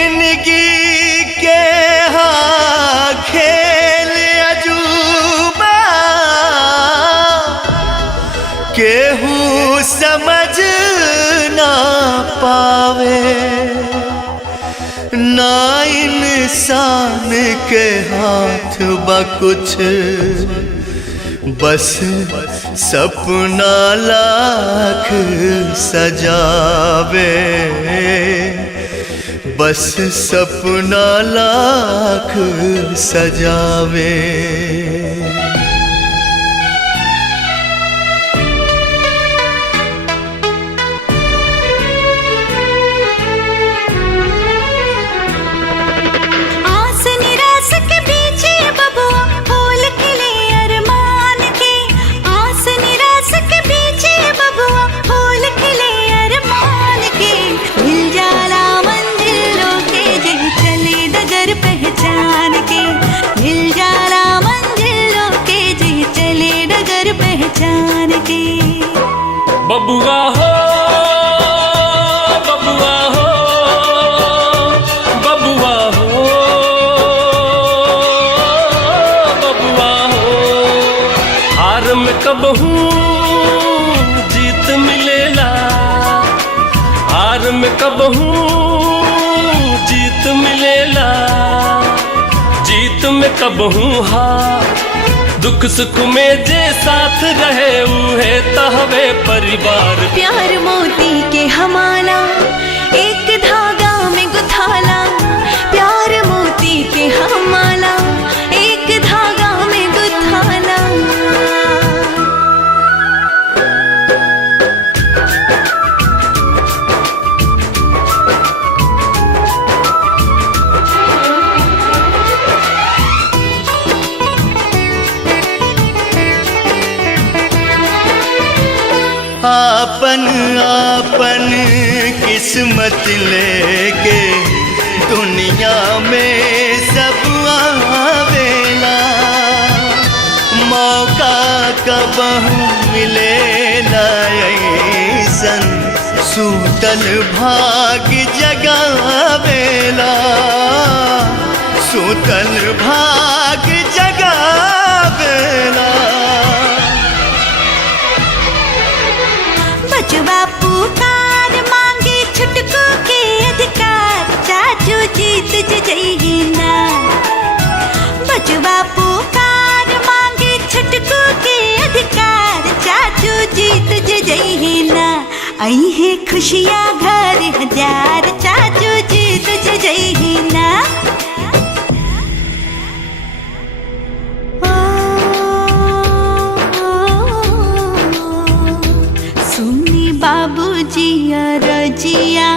जिंदगी के हाँ खेल अजूबा केहू समझ ना पावे, ना इंसान के हाथ बा कुछ, बस सपना लाख सजावे, बस सपना लाख सजावे। बबुआ हो, बबुआ हो, बबुआ हो, बबुआ हो। हार में कबहू जीत मिलेला, हार में कबहू जीत मिलेला, जीत में कबहू हार। दुख सुख में जे साथ रहे उहे तहवे परिवार। प्यार मोती के हमारा एक धागा में गुथाला, प्यार मोती के हमारा एक धागा में गुथाला। आपन आपन किस्मत लेके दुनिया में सब आवेला, मौका कबहू मिलेला ऐसन, सूतल भाग जगावेला, सूतल भाग जगावेला। बचवा पुकार मांगे छुटकू के अधिकार, चाचू जीत जइही ना। बचवा पुकार मांगे छुटकू के अधिकार, चाचू जीत जइही ना। आई है खुशियाँ घर हजार, चाचू जीत जइही ना। बाबूजी रजिया